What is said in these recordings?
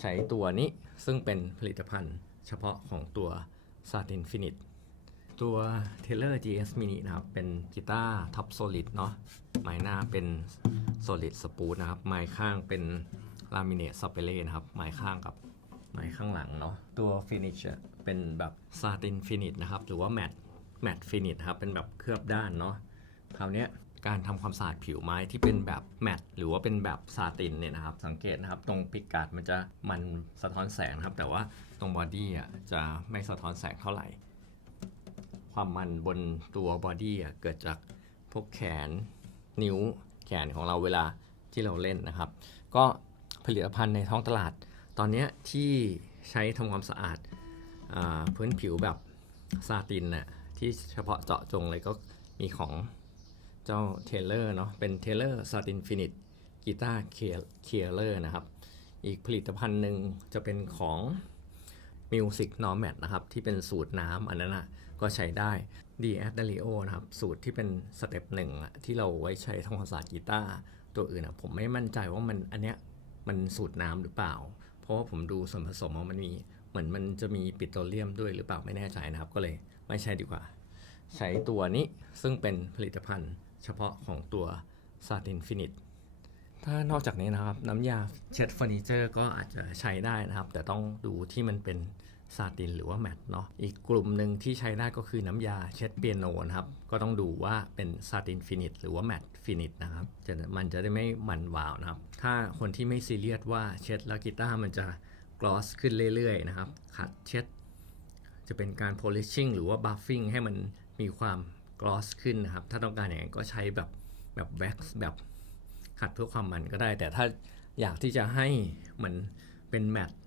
ใช้ตัวนี้ซึ่งเป็นผลิตภัณฑ์เฉพาะของตัว s a t i n f i n i t ตัว Taylor GS Mini นะครับ เป็นกีตาร์ท็อปโซลิดเนาะไม้หน้าเป็น Solid s p o o นะครับ ไม้ข้างเป็น Laminate s a p e l e นะครับ ไม้ข้างกับไม้ข้างหลังเนาะตัว Finish เป็นแบบ Satin f i n i t นะครับ หรือว่า Matte Matte Finite ครับ เป็นแบบเคลือบด้านเนาะคราวนี้ การทำความสะอาดผิวไม้ที่เป็นแบบแมตต์หรือว่าเป็นแบบซาตินเนี่ยนะครับ สังเกตนะครับ ตรงพิกัดมันจะมันสะท้อนแสงนะครับ แต่ว่าตรงบอดี้อะจะไม่สะท้อนแสงเท่าไหร่ ความมันบนตัวบอดี้อะเกิดจากพวกแขนนิ้วแขนของเราเวลาที่เราเล่นนะครับ ก็ผลิตภัณฑ์ในท้องตลาด ตอนนี้ที่ใช้ทำความสะอาดอาพื้นผิวแบบซาตินน่ะที่เฉพาะเจาะจงเลยก็มีของ เจ้าเทเลอร์เนาะเป็นเทเลอร์ซาตินฟินิตกีตาร์เคียร์เลอร์นะครับ อีกผลิตภัณฑ์หนึ่งจะเป็นของ Music n o m a d นะครับ ที่เป็นสูตรน้ำอันนั้นนะก็ใช้ได้ d a d a l i o นะครับ สูตรที่เป็นสเต็ปหนึ่งที่เราไว้ใช้ทำความสะอาดกีตาร์ตัวอื่นอะผมไม่มั่นใจว่ามันอันเนี้ยมันสูตรน้ำหรือเปล่า เพราะว่าผมดูส่วนผสมมันมี เหมือนมันจะมีปิโตรเลียมด้วยหรือเปล่าไม่แน่ใจนะครับ ก็เลยไม่ใช่ดีกว่า ใช้ตัวนี้ซึ่งเป็นผลิตภัณฑ์ เฉพาะของตัว Satin f i n i t ถ้านอกจากนี้นะครับ น้ำยาเช็ดเฟอร์นิเจอร์ก็อาจจะใช้ได้นะครับ แต่ต้องดูที่มันเป็นซาตินหรือว่าแมตต์เนาะอีกกลุ่มหนึ่งที่ใช้ได้ก็คือน้ำยาเช็ดเปียโนนะครับ ก็ต้องดูว่าเป็นซาตินฟินิตหรือว่าแมตต์ฟินิตนะครับจะมันจะได้ไม่มันวาวนะครับ ถ้าคนที่ไม่ซีเรียสว่าเช็ดแล้วกีตาร์มันจะกลอสขึ้นเรื่อยๆนะครับขัดเช็ด จะเป็นการ polishing หรือว่า buffing ให้มันมีความ gloss ขึ้นนะครับ ถ้าต้องการอย่างนั้นก็ใช้แบบแบบ wax แบบขัดเพื่อความมันก็ได้ แต่ถ้าอยากที่จะให้มันเป็นแมตต์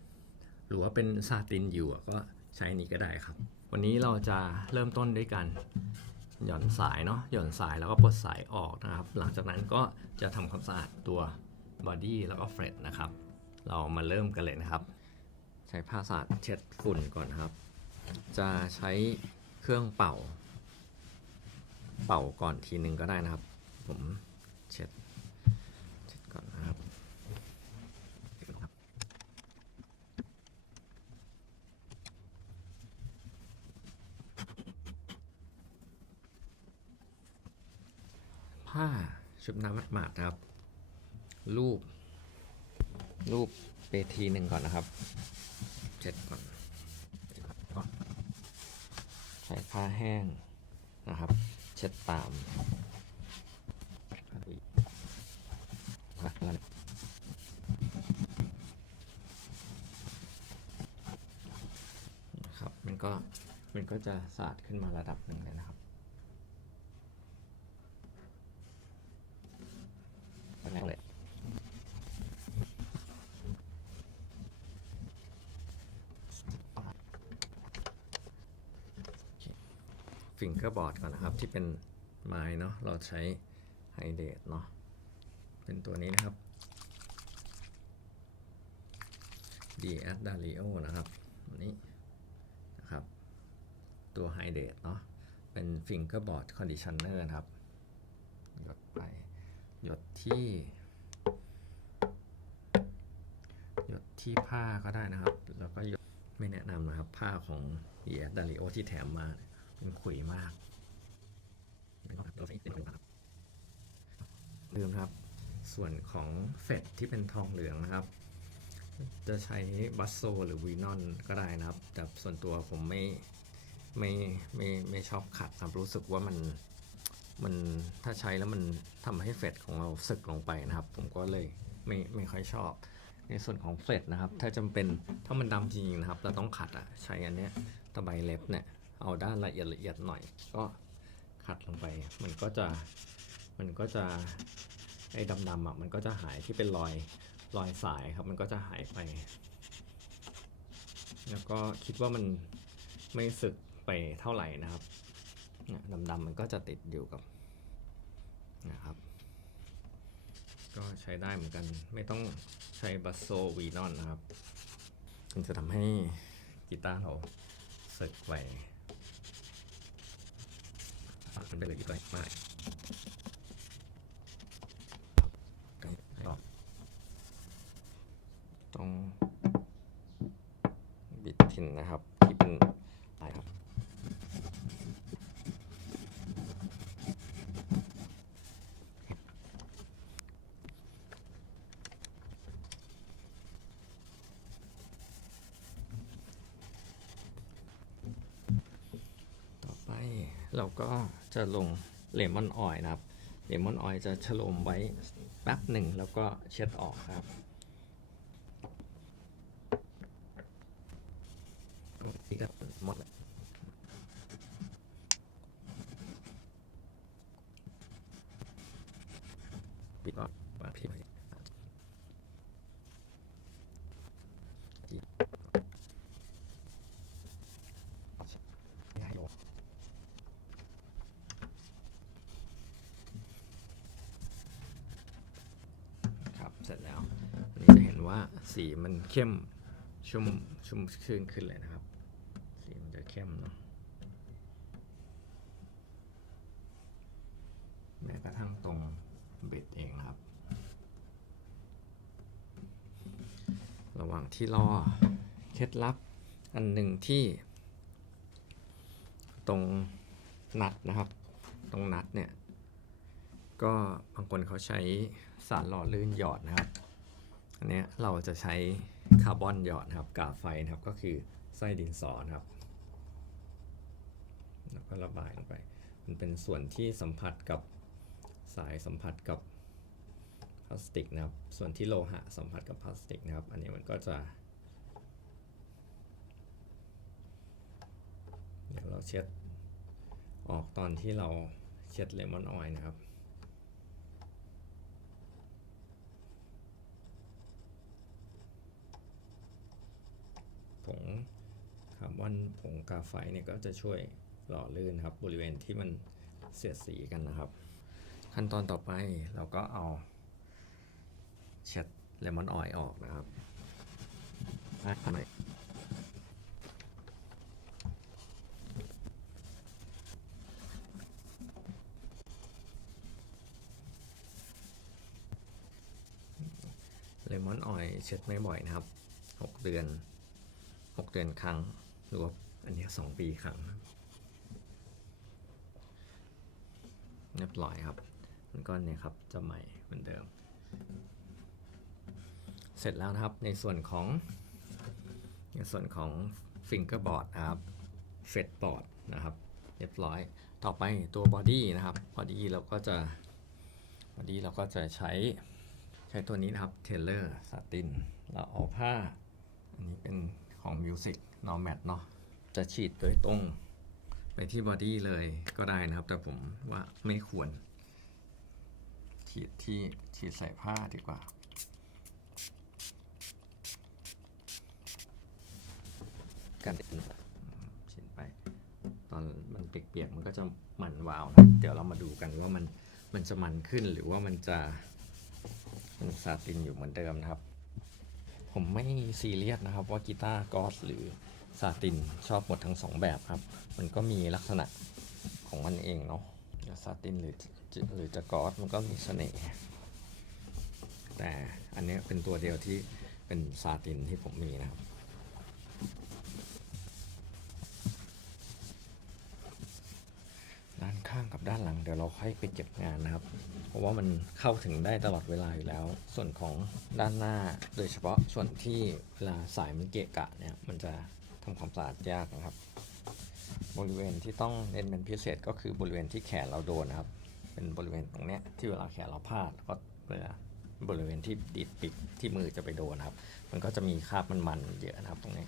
หรือว่าเป็นซาตินอยู่ก็ใช้นี้ก็ได้ครับ วันนี้เราจะเริ่มต้นด้วยการหย่อนสายเนาะหย่อนสายแล้วก็ปลดสายออกนะครับ หลังจากนั้นก็จะทำความสะอาดตัวบอดี้แล้วก็เฟรดนะครับ เรามาเริ่มกันเลยนะครับ ใช้ผ้าสะอาดเช็ดฝุ่นก่อนนครับ จะใช้เครื่องเป่า เป่าก่อนทีหนึ่งก็ได้นะครับ ผมเช็ดเช็ดก่อนนะครับผ้าชุบน้ำมัดหมาดนะครับ รูป รูปไปทีหนึ่งก่อนนะครับเช็ดก่อนใช้ผ้าแห้งนะครับ เช็ดตามนะครับ มันก็ มันก็จะสะอาดขึ้นมาระดับหนึ่งเลยนะครับแรกเลย ฟิงเกอร์บอร์ดก่อนนะครับ ที่เป็นไม้เนาะเราใช้ไฮเดรตเนาะเป็นตัวนี้นะครับ d a d a l i o นะครับอันนี้นะครับ ตัวไฮเดรตเนาะเป็นฟิงเกอร์บอร์ดคอนดิชเนอร์นะครับ หยดไป หยดที่ หยดที่ผ้าก็ได้นะครับ แล้วก็หยดไม่แนะนำนะครับ ผ้าของ d a d a l i o ที่แถมมา เป็นขุยมากลืมครับ ส่วนของเฟดที่เป็นทองเหลืองนะครับ จะใช้บัสโซหรือวีนอนก็ได้นะครับ แต่ส่วนตัวผมไม่ไม่ไม่ไม่ชอบขัดครับรู้สึกว่ามันมันถ้าใช้แล้วมันทำให้เฟดของเราสึกลงไปนะครับ ผมก็เลยไม่ไม่ค่อยชอบ ในส่วนของเฟดนะครับ ถ้าจำเป็นถ้ามันดำจริงๆนะครับ เราต้องขัดอะใช้อันเนี้ยตะไบเล็บเนี่ย เอาด้านละเอียดละเอียดหน่อย ก็ขัดลงไป มันก็จะมันก็จะไอ้ดำๆอะมันก็จะหายที่เป็นรอยรอยสายครับมันก็จะหายไป แล้วก็คิดว่ามันไม่สึกไปเท่าไหร่นะครับเนี่ยดำๆมันก็จะติดอยู่กับนะครับ ก็ใช้ได้เหมือนกัน ไม่ต้องใช้บัสโซวีนอนนะครับ มันจะทำให้กีตาร์เราสึกไป ฝากกันไปเลยดีกว่าไม่ต้องบิดทินนะครับ เราก็จะลงเลมอนออยล์นะครับเลมอนออยล์จะฉโลมไว้แป๊บหนึ่งแล้วก็เช็ดออกครับนี่ก็หมดแล้วปิดก่อนงที่ไว้ง่ายอยู่ ครับเสร็จแล้วอันนี้จะเห็นว่า สีมันเข้มชุ่มชุ่มชื่นขึ้นเลยนะครับ สีมันจะเข้มเนาะแม้กระทั่งตรงเบ็ดเองครับ ระหว่างที่รอเคล็ดลับอันหนึ่งที่ ตรงนัดนะครับ ตรงนัดเนี่ย ก็บางคนเขาใช้สารหล่อลื่นหยอดนะครับ อันนี้เราจะใช้คาร์บอนหยอดนครับกาไฟนะครับก็คือไส้ดินสอนครับแล้วก็ระบายลงไป มันเป็นส่วนที่สัมผัสกับสายสัมผัสกับพลาสติกนะครับ ส่วนที่โลหะสัมผัสกับพลาสติกนะครับ อันนี้มันก็จะ เดี๋ยวเราเช็ดออกตอนที่เราเช็ดเลมอนออยล์นะครับ ผงคาร์บอนผงกาไฟเนี่ยก็จะช่วยหล่อลื่นครับ บริเวณที่มันเสียดสีกันนะครับ ขั้นตอนต่อไปเราก็เอาเช็ดเลมอนออยล์ออกนะครับทำไมเลมอนออยล์เช็ดไม่บ่อยนะครับ 6 เดือน 6 เดือนครั้ง หรือว่าอันนี้ 2 ปีครั้งเรียบร้อยครับ มันก็เนี่ยครับจะใหม่เหมือนเดิม เสร็จแล้วนะครับในส่วนของในส่วนของฟิงเกอร์บอร์ดนะครับเฟดบอร์ดนะครับ เรียบร้อย ต่อไปตัวบอดี้นะครับบอดี้เราก็จะบอดี้เราก็จะใช้ใช้ตัวนี้นะครับเทเลอร์สตินเราเอาผ้า อันนี้เป็น ของ Music n o m a d เนาะจะฉีดโดยตรงไปที่บอดี้เลยก็ได้นะครับ แต่ผมว่าไม่ควร ฉีดที่ฉีดใส่ผ้าดีกว่า กันฉีดไป ตอนมันเปียกๆมันก็จะมันวาวนะเดี๋ยวเรามาดูกันว่ามันมันจะมันขึ้นหรือว่ามันจะมันซาตินอยู่เหมือนเดิมนะครับ ผมไม่ซีเรียสนะครับว่ากีตาร์กอสหรือซาตินชอบหมดทั้งสองแบบครับ มันก็มีลักษณะของมันเองเนาะซาตินหรือหรือจะกอสมันก็มีเสน่ห์แต่อันนี้เป็นตัวเดียวที่เป็นซาตินที่ผมมีนะครับ ด้านหลังเดี๋ยวเราค่อยไปเก็บงานนะครับ เพราะว่ามันเข้าถึงได้ตลอดเวลาอยู่แล้ว ส่วนของด้านหน้า โดยเฉพาะส่วนที่เวลาสายมันเกะกะเนี่ยมันจะทำความสะอาดยากนะครับ บริเวณที่ต้องเน้นเป็นพิเศษก็คือบริเวณที่แขนเราโดนนะครับ เป็นบริเวณตรงเนี้ยที่เวลาแขนเราพลาดแล้วก็เวลาบริเวณที่ดีดปิดที่มือจะไปโดนครับ มันก็จะมีคราบมันๆเยอะนะครับตรงนี้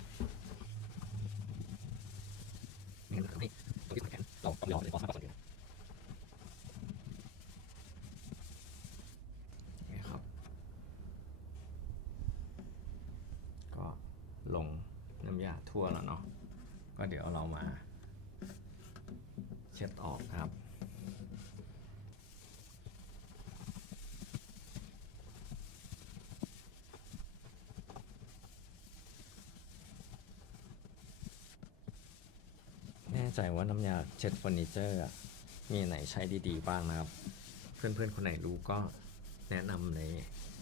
นี่นะครับนี่ตรงที่แขนเราต้องยอมเลยเพราะคราบมันเยอะ นี่ครับ ก็ ลงน้ำยาทั่วแล้วเนาะก็เดี๋ยวเรามา เช็ดออกครับแน่ใจว่าน้ำยาเช็ดเฟอร์นิเจอร์มีไหนใช้ดีๆบ้างนะครับ เพื่อนๆ คนไหนรู้ก็แนะนำใน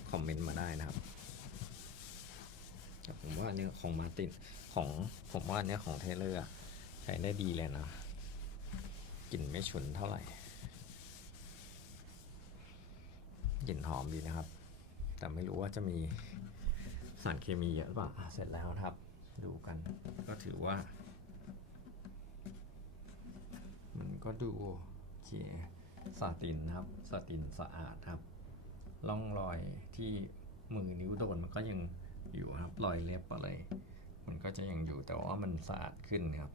คอมเมนต์มาได้นะครับ ผมว่าเนี้ยของมาตินของผมว่าเนี้ยของเทเลอร์ใช้ได้ดีเลยนะกลิ่นไม่ฉุนเท่าไหร่กลิ่นหอมดีนะครับ แต่ไม่รู้ว่าจะมีสารเคมีเยอะหรือเปล่าอะเสร็จแล้วครับ ดูกัน ก็ถือว่า มันก็ดูโอเคสาตินนะครับสาตินสะอาดครับร่องรอยที่มือนิ้วโดนมันก็ยัง อยู่ครับรอยเล็บอะไร มันก็จะยังอยู่แต่ว่ามันสะอาดขึ้นครับ